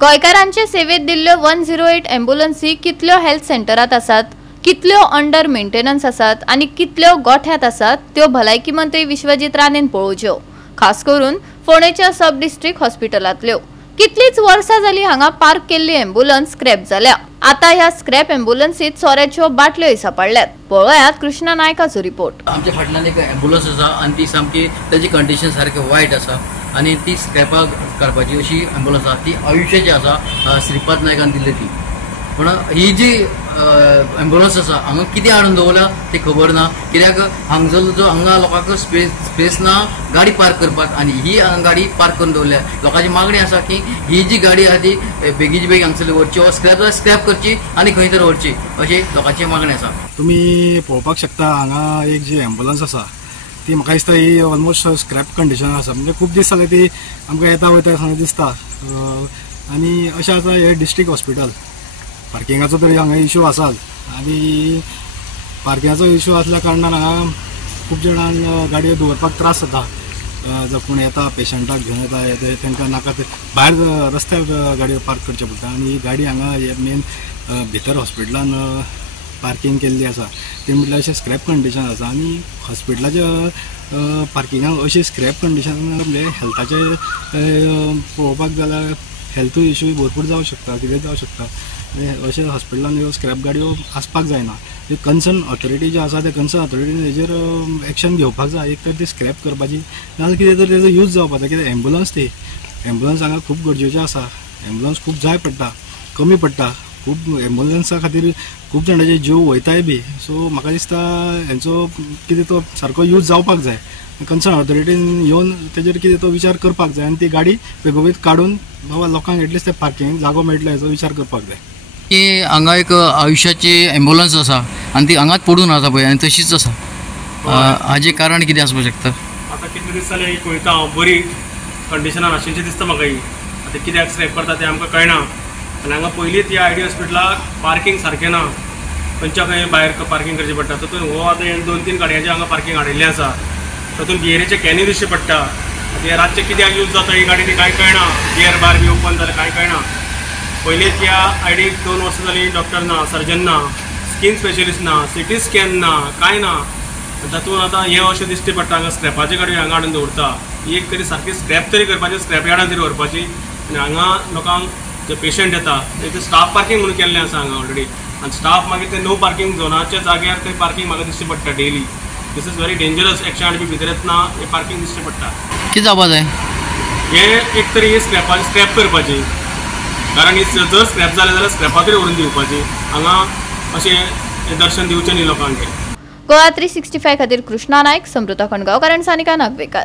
गोंयकारांचे सेवेत दिल्ल्यो 108 एम्ब्युलन्सी कितल्यो हेल्थ सेंटरात आसात, कितल्यो अंडर मेंटेनन्स आसात आनी कितल्यो गोठ्यात आसात त्यो भलायकी मंत्री विश्वजीत राणेन पळोवच्यो। खास करून फोंडेच्या सब डिस्ट्रिक्ट हॉस्पिटलांतल्यो। कितलीच वर्सां जाली हांगा पार्क केल्ली एम्ब्युलन्स स्क्रॅप जाल्या। आता ह्या स्क्रॅप एम्ब्युलन्सीत सोऱ्याच्यो बाटल्योय सापडल्यात। पळयात कृष्णा नायकाचो रिपोर्ट। आमच्या फाटल्यान एक एम्ब्युलन्स आसा आनी ती सामकी ताची कंडिशन सारकी वायट आसा आनी ती स्क्रॅपाक काडपाची अशी एम्ब्युलन्स आसा। ती आयुश्याची आसा, श्रीपाद नायकान दिल्ली ती। पण ही जी एम्ब्युलन्स आसा हांगा कितें हाडून दवरला ती खबर ना, कित्याक हांगा लोकांक स्पेस ना गाडी पार्क करपाक आनी ही गाडी पार्क करून दवरल्या। लोकांची मागणी आसा की ही जी गाडी आसा ती बेगीची बेग हांगसर व्हरची वा स्क्रॅप करची आनी खंय तर व्हरची अशी लोकांची मागणी आसा। तुम्ही पळोवपाक शकता हांगा एक जी एम्ब्युलन्स आसा ती म्हाका दिसता ही ऑलमोस्ट स्क्रॅप कंडिशन आसा। म्हणजे खूब दीस जाले ती आमकां येता वयता खंय दिसता। आनी अशें आसा हे डिस्ट्रिक्ट हॉस्पिटल पार्किंगाचो तरी हांगा इश्यू आसात आनी पार्किंगाचो इश्यू आसल्या कारणान हांगा खूब जाणांक गाडयो दवरपाक त्रास जाता। जर कोण येता पेशंटाक घेवन येता तांकां नाका ते भायर रस्त्यार गाडयो पार्क करचे पडटा आनी ही गाडी हांगा मेन भितर हॉस्पिटलान पार्किंग केल्ली आसा ती म्हटल्यार अशें स्क्रॅप कंडिशन आसा। आनी हॉस्पिटलाच्या पार्किंगाक अशी स्क्रॅप कंडिशन म्हणजे हेल्थाचे पळोवपाक जाल्यार हेल्थ इश्यू भरपूर जावं शकता, कितें जावं शकता। अशें हॉस्पिटलान ह्यो स्क्रॅप गाडयो आसपाक जायना। हे कन्सर्न ऑथॉरिटी ज्यो आसा त्या कन्सर्न ऑथॉरिटीन हेजेर एक्शन घेवपाक जाय। एक तर ती स्क्रॅप करपाची नाजाल्यार कितें तर तेजो यूज जावपाचो, कित्याक एम्ब्युलन्स हांगा खूब गरजेचें आसा। एम्ब्युलन्स खूब जाय पडटा, कमी पडटा। खूब एम्ब्युलन्सा खातीर खूब जाणांचे जीव वयताय बी। सो म्हाका दिसता हेंचो कितें तो सारको यूज जावपाक जाय। कन्सर्न ऑथॉरिटीन येवन तेजेर कितें तो विचार करपाक जाय आनी ती गाडी बेगोबेग काडून बाबा लोकांक एटलिस्ट ते पार्किंग जागो मेळटलो हेचो विचार करपाक जाय। की हांगा एक आयुश्याची एम्ब्युलन्स आसा आनी ती हांगाच पडून आसा पळय आनी तशीच आसा। हाजें कारण कितें आसपाक शकता? आतां कितले दीस जाले पळयता हांव बरी कंडिशनान आशिल्लीशी दिसता म्हाका ही। आतां कित्याक स्क्रॅप करता तें आमकां कळना। आनी हांगा पयलींच ह्या आयडी हॉस्पिटलाक पार्किंग सारकें ना, खंयच्या खंय भायर पार्किंग करचें पडटा। तातूंत हो आतां हे 2-3 गाडयांचे हांगा पार्किंग हाडिल्लें आसा। तातूंत गियरीचे कॅनी दिश्टी पडटा। हे रातचे कित्याक यूज जाता ही गाडी ती कांय कळना। गियर बार बी ओपन जाल्यार कांय कळना। पयलींच ह्या आयडीक 2 वर्सां जालीं डॉक्टर ना, सर्जन ना, स्किन स्पेशलिस्ट ना, सिटी स्कॅन ना, कांय ना। तातूंत आतां हे अशें दिश्टी पडटा हांगा स्क्रॅपाची गाडी हांगा हाडून दवरता। एक तरी सारकी स्क्रॅप तरी करपाची, स्क्रॅप यार्डान तरी व्हरपाची। आनी हांगा लोकांक जे पेशंट येता तें स्टाफ पार्किंग म्हणून केल्लें आसा हांगा ऑलरेडी। आनी स्टाफ मागीर ते नो पार्किंग झोनाच्या जाग्यार थंय पार्किंग म्हाका दिश्टी पडटा daily. This is very dangerous. 108 बी भितर येतना हे पार्किंग दिश्टी पडटा। कितें जावपा जाय? हे एक तरी ही स्क्रॅप करपाची, कारण ही जर स्क्रॅप जालें जाल्यार स्क्रॅपाक व्हरून दिवपाची। हांगा अशें दर्शन दिवचें न्ही लोकांक। गोवा 365 खातीर कृष्णा नायक, समृता खणगांवकार आनी सानिका नागवेकर।